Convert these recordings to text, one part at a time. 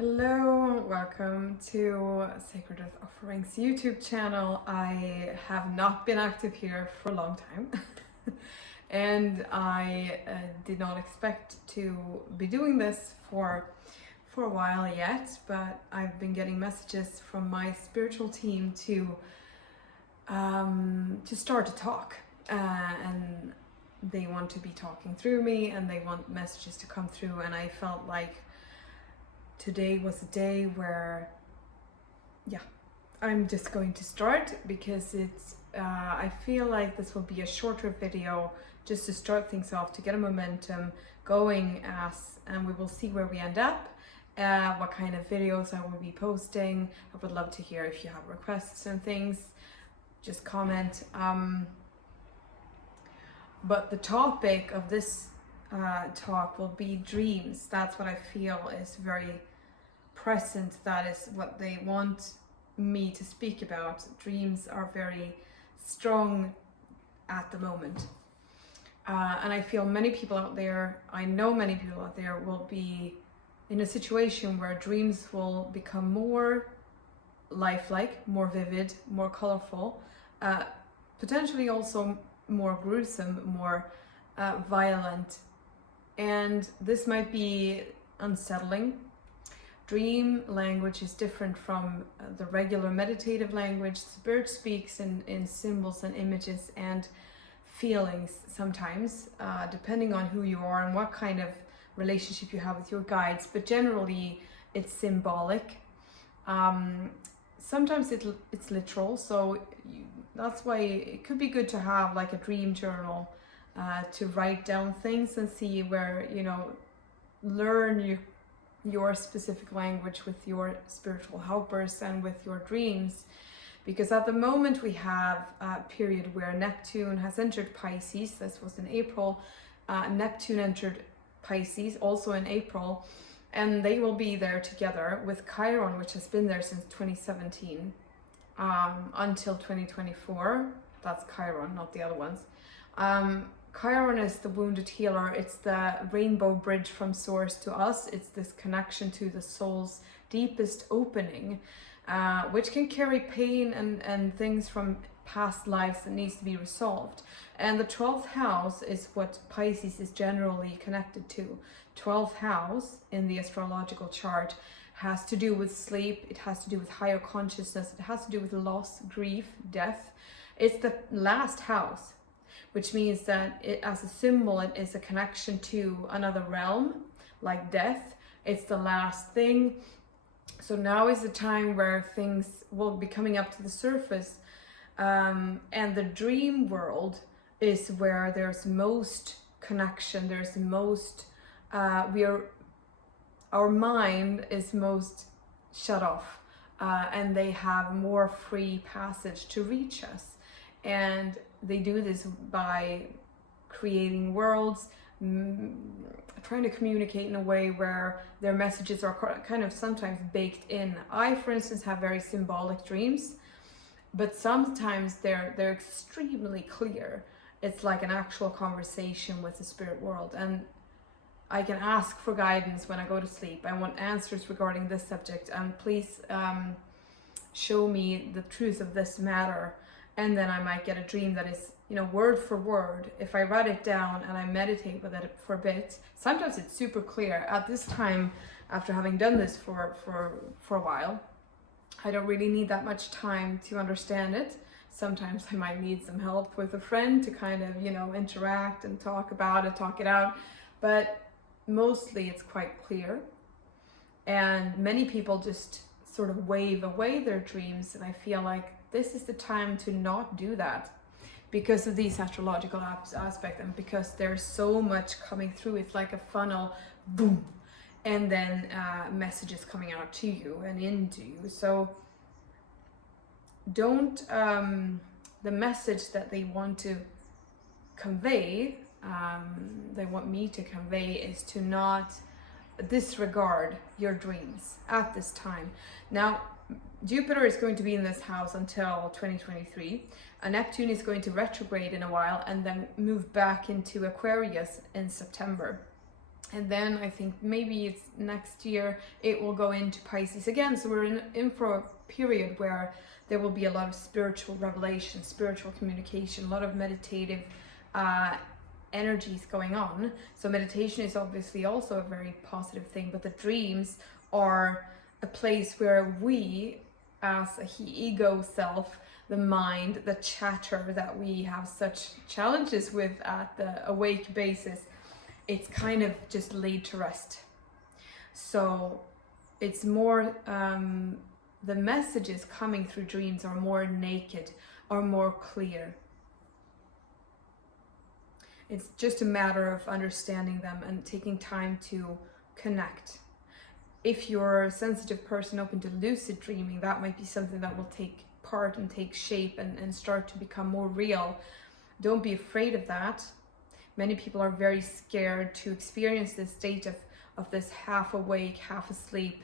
Hello, welcome to Sacred Earth Offerings YouTube channel. I have not been active here for a long time and I did not expect to be doing this for a while yet, but I've been getting messages from my spiritual team to start to talk and they want to be talking through me and they want messages to come through, and I felt like today was a day where, I'm just going to start because I feel like this will be a shorter video just to start things off, to get a momentum going and we will see where we end up, what kind of videos I will be posting. I would love to hear if you have requests and things, just comment. But the topic of this talk will be dreams. That's what I feel is very present. That is what they want me to speak about. Dreams are very strong at the moment, and I feel many people out there, I know many people out there will be in a situation where dreams will become more lifelike, more vivid, more colorful, potentially also more gruesome, more violent, and this might be unsettling. Dream language is different from the regular meditative language. Spirit speaks in symbols and images and feelings sometimes, depending on who you are and what kind of relationship you have with your guides, but generally it's symbolic. Sometimes it's literal, so that's why it could be good to have like a dream journal to write down things and see where, learn your specific language with your spiritual helpers and with your dreams. Because at the moment we have a period where Neptune has entered Pisces. This was in April. Neptune entered Pisces also in April, and they will be there together with Chiron, which has been there since 2017 until 2024. That's Chiron, not the other ones. Chiron is the wounded healer. It's the rainbow bridge from source to us. It's this connection to the soul's deepest opening, which can carry pain and things from past lives that needs to be resolved. And the 12th house is what Pisces is generally connected to. 12th house in the astrological chart has to do with sleep. It has to do with higher consciousness. It has to do with loss, grief, death. It's the last house, which means that it, as a symbol, it is a connection to another realm, like death. It's the last thing. So now is the time where things will be coming up to the surface. And the dream world is where there's most connection, there's most, our mind is most shut off, and they have more free passage to reach us. And they do this by creating worlds, trying to communicate in a way where their messages are kind of sometimes baked in. I, for instance, have very symbolic dreams, but sometimes they're extremely clear. It's like an actual conversation with the spirit world, and I can ask for guidance when I go to sleep. I want answers regarding this subject, and please show me the truth of this matter. And then I might get a dream that is, word for word. If I write it down and I meditate with it for a bit, sometimes it's super clear. At this time, after having done this for a while, I don't really need that much time to understand it. Sometimes I might need some help with a friend to kind of, interact and talk about it, talk it out. But mostly it's quite clear. And many people just sort of wave away their dreams. And I feel like this is the time to not do that because of these astrological aspects, and because there's so much coming through. It's like a funnel, boom, and then messages coming out to you and into you. So don't, the message that they want to convey, they want me to convey, is to not disregard your dreams at this time. Now, Jupiter is going to be in this house until 2023. Neptune is going to retrograde in a while and then move back into Aquarius in September. And then I think maybe it's next year it will go into Pisces again. So we're in for a period where there will be a lot of spiritual revelation, spiritual communication, a lot of meditative energies going on. So meditation is obviously also a very positive thing, but the dreams are a place where we, as a ego self, the mind, the chatter that we have such challenges with at the awake basis, it's kind of just laid to rest. So it's more, the messages coming through dreams are more naked, are more clear. It's just a matter of understanding them and taking time to connect. If you're a sensitive person open to lucid dreaming, that might be something that will take part and take shape and start to become more real. Don't be afraid of that. Many people are very scared to experience this state of this half awake, half asleep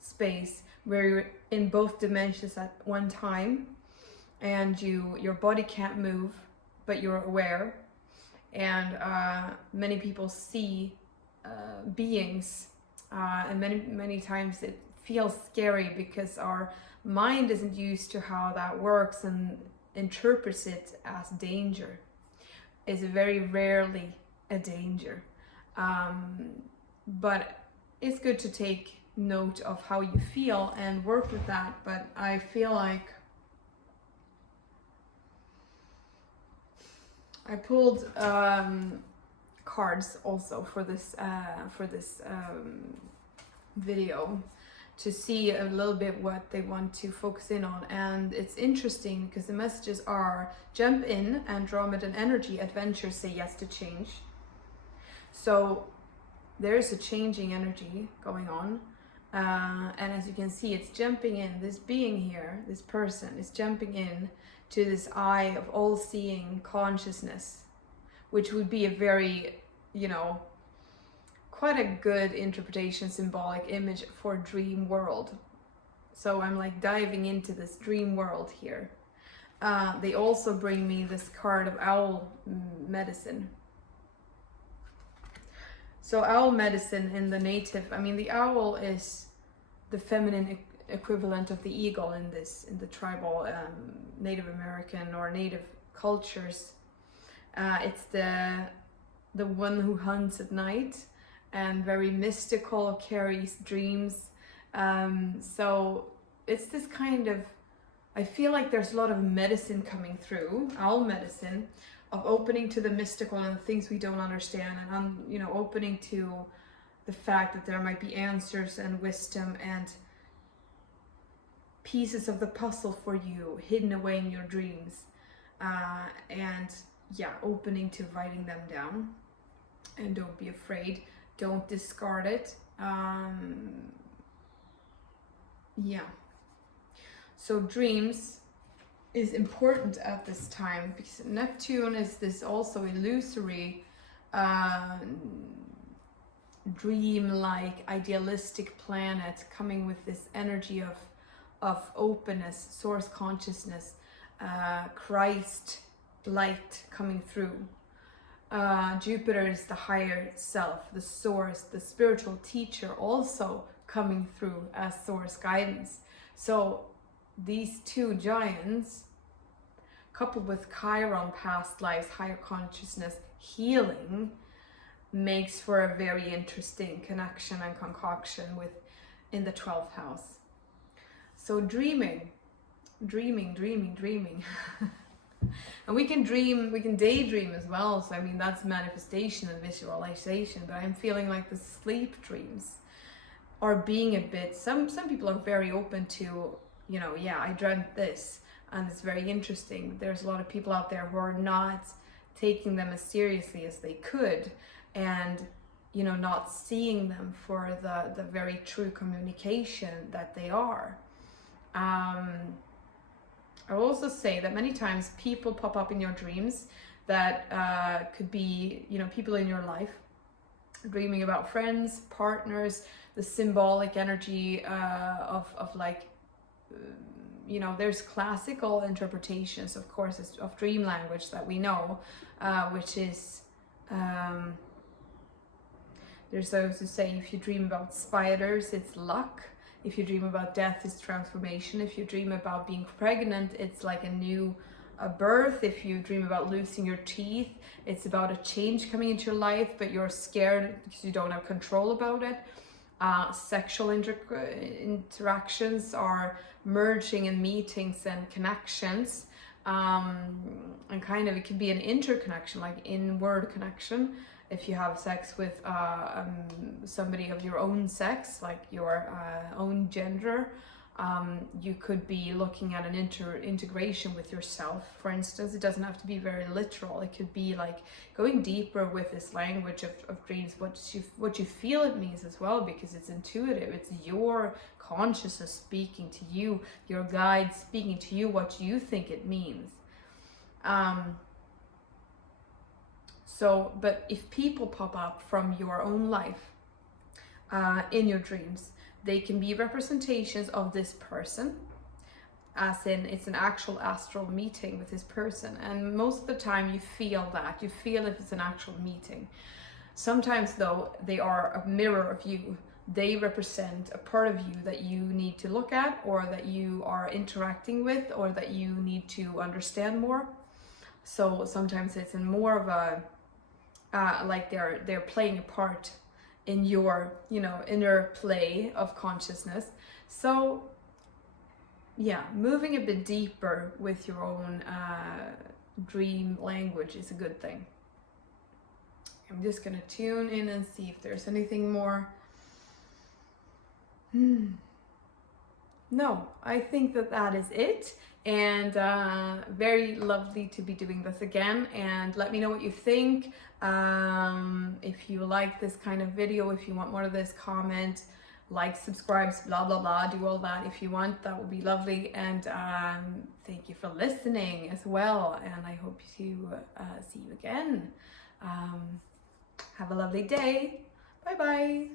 space where you're in both dimensions at one time, and your body can't move, but you're aware. And many people see beings, and many times it feels scary because our mind isn't used to how that works and interprets it as danger. It's very rarely a danger, but it's good to take note of how you feel and work with that. But I feel like I pulled cards also for this video to see a little bit what they want to focus in on. And it's interesting because the messages are: jump in, Andromedan energy, adventure, say yes to change. So there's a changing energy going on, and as you can see, it's jumping in. This being here, this person is jumping in to this eye of all-seeing consciousness, which would be a very, quite a good interpretation, symbolic image for dream world. So I'm like diving into this dream world here. They also bring me this card of owl medicine. So owl medicine in the native, the owl is the feminine equivalent of the eagle in the tribal Native American or native cultures. It's the one who hunts at night and very mystical, carries dreams. So it's this kind of, I feel like there's a lot of medicine coming through, owl medicine, of opening to the mystical and things we don't understand, and opening to the fact that there might be answers and wisdom and pieces of the puzzle for you hidden away in your dreams, and opening to writing them down. And don't be afraid, don't discard it. So dreams is important at this time because Neptune is this also illusory, dream-like, idealistic planet coming with this energy of openness, source consciousness, Christ light coming through. Jupiter is the higher self, the source, the spiritual teacher, also coming through as source guidance. So these two giants, coupled with Chiron, past lives, higher consciousness, healing, makes for a very interesting connection and concoction in the 12th house. So dreaming. And we can dream, we can daydream as well. So that's manifestation and visualization. But I'm feeling like the sleep dreams are being a bit, some people are very open to, I dreamt this, and it's very interesting. There's a lot of people out there who are not taking them as seriously as they could, and not seeing them for the very true communication that they are. I will also say that many times people pop up in your dreams that could be, people in your life, dreaming about friends, partners, the symbolic energy of like, there's classical interpretations, of course, of dream language that we know, which is There's those who say if you dream about spiders, it's luck. If you dream about death, it's transformation. If you dream about being pregnant, it's like a new birth. If you dream about losing your teeth, it's about a change coming into your life, but you're scared because you don't have control about it. Sexual interactions are merging and meetings and connections. And kind of, it can be an interconnection, like inward connection. If you have sex with somebody of your own sex, like your own gender, you could be looking at an integration with yourself. For instance, it doesn't have to be very literal. It could be like going deeper with this language of dreams, what you feel it means as well, because it's intuitive. It's your consciousness speaking to you, your guide speaking to you what you think it means. But if people pop up from your own life in your dreams, they can be representations of this person, as in it's an actual astral meeting with this person. And most of the time you feel that. You feel if it's an actual meeting. Sometimes though, they are a mirror of you. They represent a part of you that you need to look at, or that you are interacting with, or that you need to understand more. So sometimes it's in more of a, like they're playing a part in your, inner play of consciousness. So yeah, moving a bit deeper with your own dream language is a good thing. I'm just gonna tune in and see if there's anything more. No, I think that is it. And very lovely to be doing this again. And let me know what you think. If you like this kind of video, if you want more of this, comment, like, subscribe, blah blah blah, do all that if you want. That would be lovely. And thank you for listening as well, and I hope to see you again. Have a lovely day. Bye bye.